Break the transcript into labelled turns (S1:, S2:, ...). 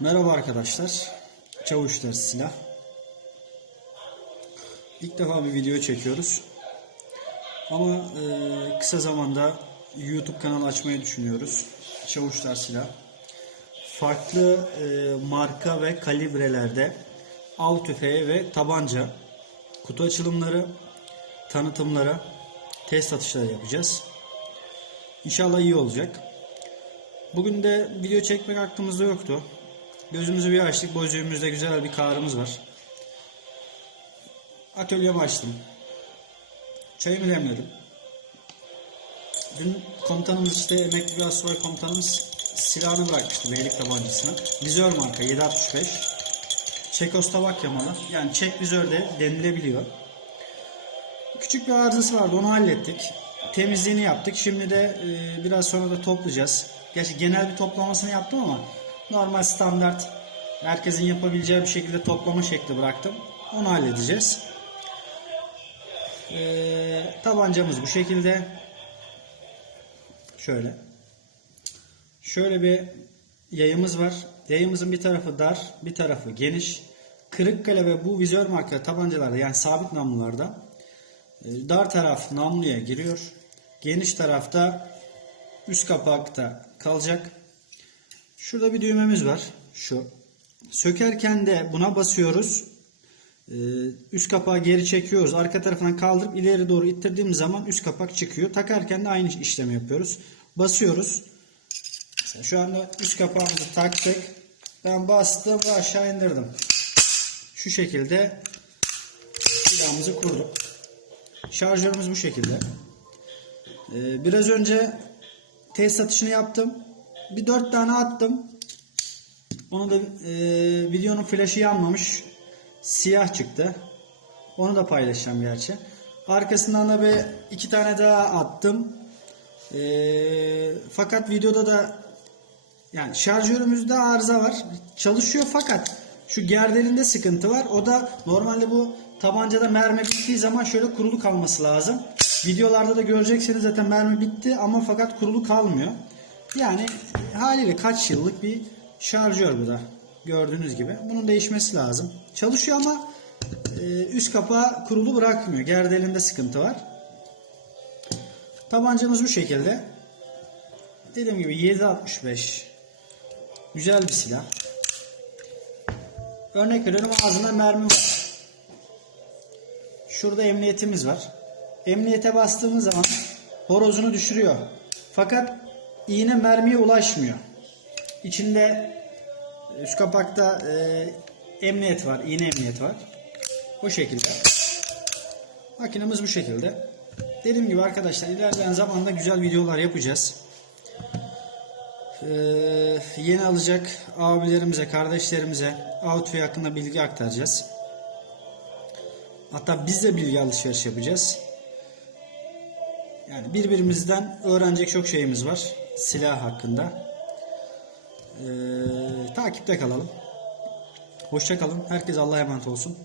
S1: Merhaba arkadaşlar. Çavuşlar Silah. İlk defa bir video çekiyoruz. Ama e, kısa zamanda YouTube kanalı açmayı düşünüyoruz. Çavuşlar Silah. Farklı e, marka ve kalibrelerde av tüfeği ve tabanca, kutu açılımları, tanıtımları, test atışları yapacağız. İnşallah iyi olacak. Bugün de video çekmek aklımızda yoktu. Gözümüzü bir açtık. Bozcuğumuzda güzel bir karımız var. Atölyeme açtım. Çayımı demledim. Dün komutanımız işte emekli bir asubay komutanımız silahını bırakmıştı beylik tabancasına. Vizör marka 765. Çekos tabak yamalı. Yani çek vizör de denilebiliyor. Küçük bir arızası vardı onu hallettik. Temizliğini yaptık. Şimdi de e, biraz sonra da toplayacağız. Gerçi genel bir toplamasını yaptım ama normal standart herkesin yapabileceği bir şekilde toplama şekli bıraktım. Onu halledeceğiz. E, tabancamız bu şekilde. Şöyle. Şöyle bir yayımız var. Yayımızın bir tarafı dar, bir tarafı geniş. Kırıkkale ve bu vizör marka tabancalarda yani sabit namlularda e, dar taraf namluya giriyor. Geniş tarafta üst kapakta kalacak. Şurada bir düğmemiz var. Şu. Sökerken de buna basıyoruz. E, Üst kapağı geri çekiyoruz. Arka tarafından kaldırıp ileri doğru ittirdiğimiz zaman üst kapak çıkıyor. Takarken de aynı işlemi yapıyoruz. Basıyoruz. Mesela şu anda üst kapağımızı taktık. Ben bastım ve aşağı indirdim. Şu şekilde silahımızı kurduk. Şarjörümüz bu şekilde. Ee, biraz önce test atışını yaptım. Bir dört tane attım. Onu da e, videonun flaşı yanmamış. Siyah çıktı. Onu da paylaşacağım gerçi. Arkasından da bir iki tane daha attım. Ee, fakat videoda da yani şarjörümüzde arıza var. Çalışıyor fakat şu gerdelinde sıkıntı var. O da normalde bu tabancada mermi bittiği zaman şöyle kurulu kalması lazım. Videolarda da göreceksiniz zaten mermi bitti ama fakat kurulu kalmıyor. Yani haliyle kaç yıllık bir şarjör bu da. Gördüğünüz gibi. Bunun değişmesi lazım. Çalışıyor ama e, üst kapağı kurulu bırakmıyor. Gerdelinde sıkıntı var. Tabancamız bu şekilde. Dediğim gibi 7.65 Güzel bir silah. Örnek veriyorum ağzında mermi var. Şurada emniyetimiz var. Emniyete bastığımız zaman horozunu düşürüyor. Fakat iğne mermiye ulaşmıyor. İçinde üst kapakta e, emniyet var. iğne emniyet var. O şekilde. Makinemiz bu şekilde. Dediğim gibi arkadaşlar ilerleyen zamanda güzel videolar yapacağız. Ee, yeni alacak abilerimize, kardeşlerimize Outfit hakkında bilgi aktaracağız. Hatta biz de bilgi alışveriş yapacağız. Yani birbirimizden öğrenecek çok şeyimiz var silah hakkında. Ee, takipte kalalım. Hoşça kalın. Herkes Allah'a emanet olsun.